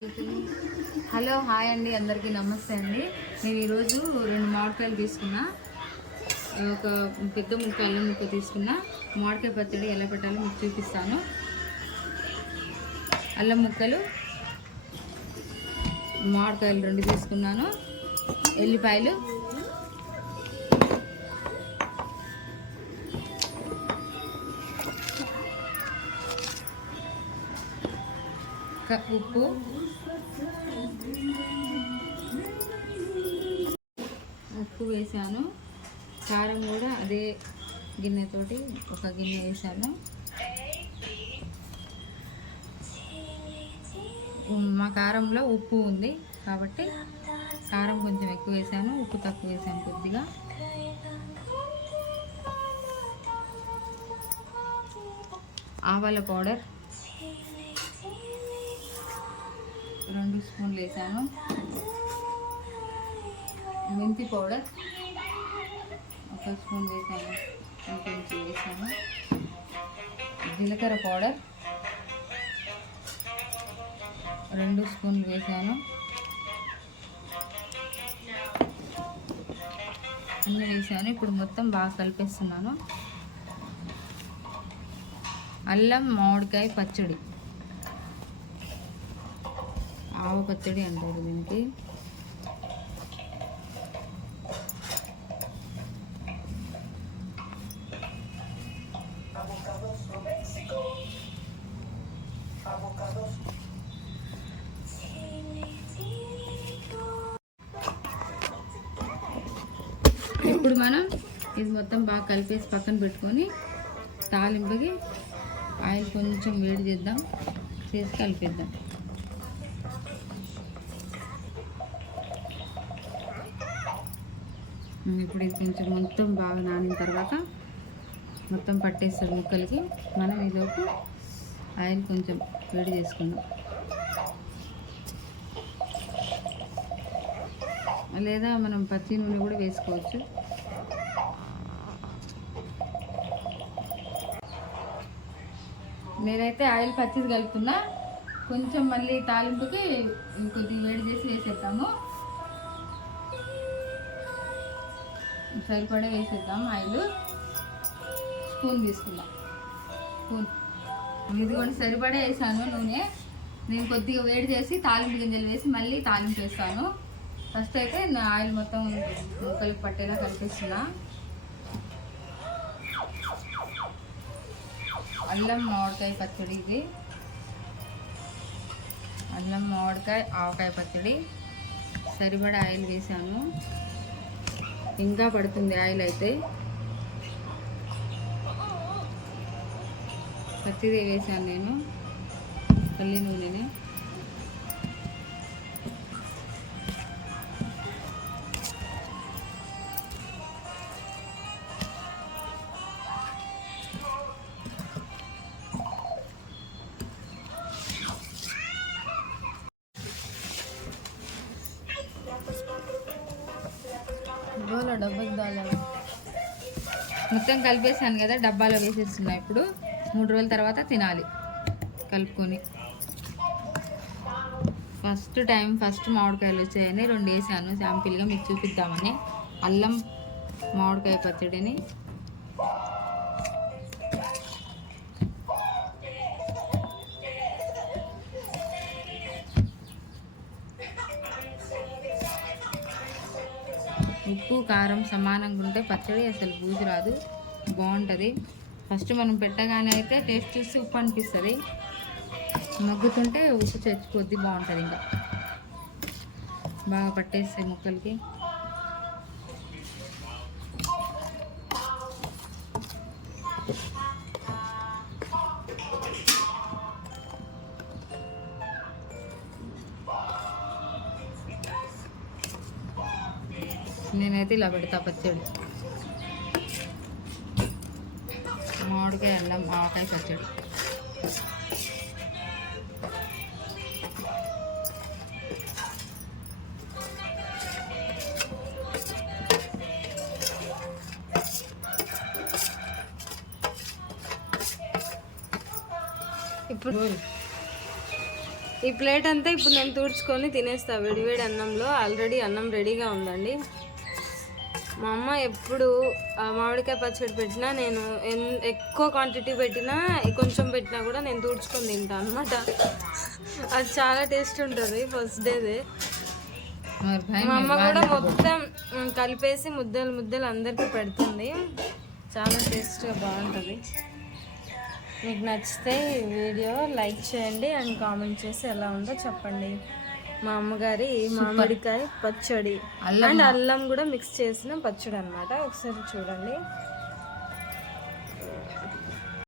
Hello hi అండి, అందరికీ నమస్తే అండి. నేను ఈరోజు 2 మామిడికాయలు తీసుకున్నా, ఒక పెద్ద ముక్క అల్లం ముక్క తీసుకున్నా. మామిడికాయ పచ్చడి ఎలా పెట్టాలో మీకు చూపిస్తాను. అల్లం ముక్కలు, మామిడికాయలు 2 తీసుకున్నాను, ఎల్లిపాయలు, ఉప్పు వేసాను. కారం కూడా అదే గిన్నెతోటి ఒక గిన్నె వేసాను. మా కారంలో ఉప్పు ఉంది కాబట్టి కారం కొంచెం ఎక్కువ వేసాను, ఉప్పు తక్కువ వేసాను కొద్దిగా. ఆవాల పౌడర్ 2 స్పూన్లు వేసాను. మెంతి పౌడర్ 1 స్పూన్ వేసాను, ఇంకొంచెం వేసాను. జీలకర్ర పౌడర్ 2 స్పూన్లు వేసాను. అన్నీ వేసాను. ఇప్పుడు మొత్తం బాగా కలిపేస్తున్నాను. అల్లం మామిడికాయ పచ్చడి, ఆవ పచ్చడి అంటారు దీనికి. ఇప్పుడు మనం ఇది మొత్తం బాగా కలిపేసి పక్కన పెట్టుకొని తాలింపుకి ఆయిల్ కొంచెం వేడి చేద్దాం, చేసి కలిపేద్దాం. ఇప్పుడు ఇది కొంచెం మొత్తం బాగా నానిన తర్వాత మొత్తం పట్టేస్తుంది ముక్కలకి. మనం ఈలోపు ఆయిల్ కొంచెం వేడి చేసుకుందాం, లేదా మనం పచ్చి నూనె కూడా వేసుకోవచ్చు. నేనైతే ఆయిల్ పచ్చిది కలుపుతున్నా. కొంచెం మళ్ళీ తాలింపుకి కొద్దిగా వేడి చేసి వేసేద్దాము. సరిపడా వేసేద్దాం. ఆయిల్ స్పూన్ తీసుకుందాం. స్పూన్ ఇది కూడా సరిపడా వేసాను నూనె. నేను కొద్దిగా వేడి చేసి తాలింపు గింజలు వేసి మళ్ళీ తాలింపు వేస్తాను. ఫస్ట్ అయితే నా ఆయిల్ మొత్తం ముక్కలకి పట్టేలా కలిపిస్తున్నా. అల్లం మామిడికాయ పచ్చడి ఇది. అల్లం మామిడికాయ ఆవకాయ పచ్చడి. సరిపడా ఆయిల్ వేసాను, ఇంకా పడుతుంది ఆయిల్ అయితే. పచ్చిదే వేసాను నేను, పల్లి నూనెనే. డబ్బాకి దాలా మొత్తం కలిపేసాను కదా, డబ్బాలో వేసేస్తున్నా. ఇప్పుడు 3 రోజుల తర్వాత తినాలి కలుపుకొని. ఫస్ట్ మామిడికాయలు వచ్చాయని 2 వేసాను శాంపిల్గా మీకు చూపిద్దామని. అల్లం మామిడికాయ పచ్చడిని ఉప్పు కారం సమానంగా ఉంటే పచ్చడి అసలు బూజు రాదు, బాగుంటుంది. ఫస్ట్ మనం పెట్టగానే అయితే టేస్ట్ చూసి ఉప్పు అనిపిస్తుంది, మగ్గుతుంటే ఉప్పు చచ్చిపోద్ది, బాగుంటుంది. ఇంకా బాగా పట్టేస్తాయి ముక్కలకి. నేనైతే ఇలా పెడతా పచ్చడి. మామిడికాయ అల్లం ఆవకాయ పచ్చడి. ఇప్పుడు ఈ ప్లేట్ అంతా ఇప్పుడు నేను తూడ్చుకొని తినేస్తా వేడివేడి అన్నంలో. ఆల్రెడీ అన్నం రెడీగా ఉందండి. మా అమ్మ ఎప్పుడు మామిడికాయ పచ్చడి పెట్టినా నేను ఎక్కువ క్వాంటిటీ పెట్టినా కొంచెం పెట్టినా కూడా నేను తూడ్చుకొని తింటాను అనమాట. అది చాలా టేస్ట్ ఉంటుంది ఫస్ట్ డేదే. మా అమ్మ కూడా మొత్తం కలిపేసి ముద్దలు ముద్దలు అందరికీ పెడుతుంది. చాలా టేస్ట్గా బాగుంటుంది. మీకు నచ్చితే ఈ వీడియో లైక్ చేయండి అండ్ కామెంట్ చేసి ఎలా ఉందో చెప్పండి. మా అమ్మగారి మామిడికాయ పచ్చడి అండ్ అల్లం కూడా మిక్స్ చేసిన పచ్చడి అనమాట. ఒకసారి చూడండి.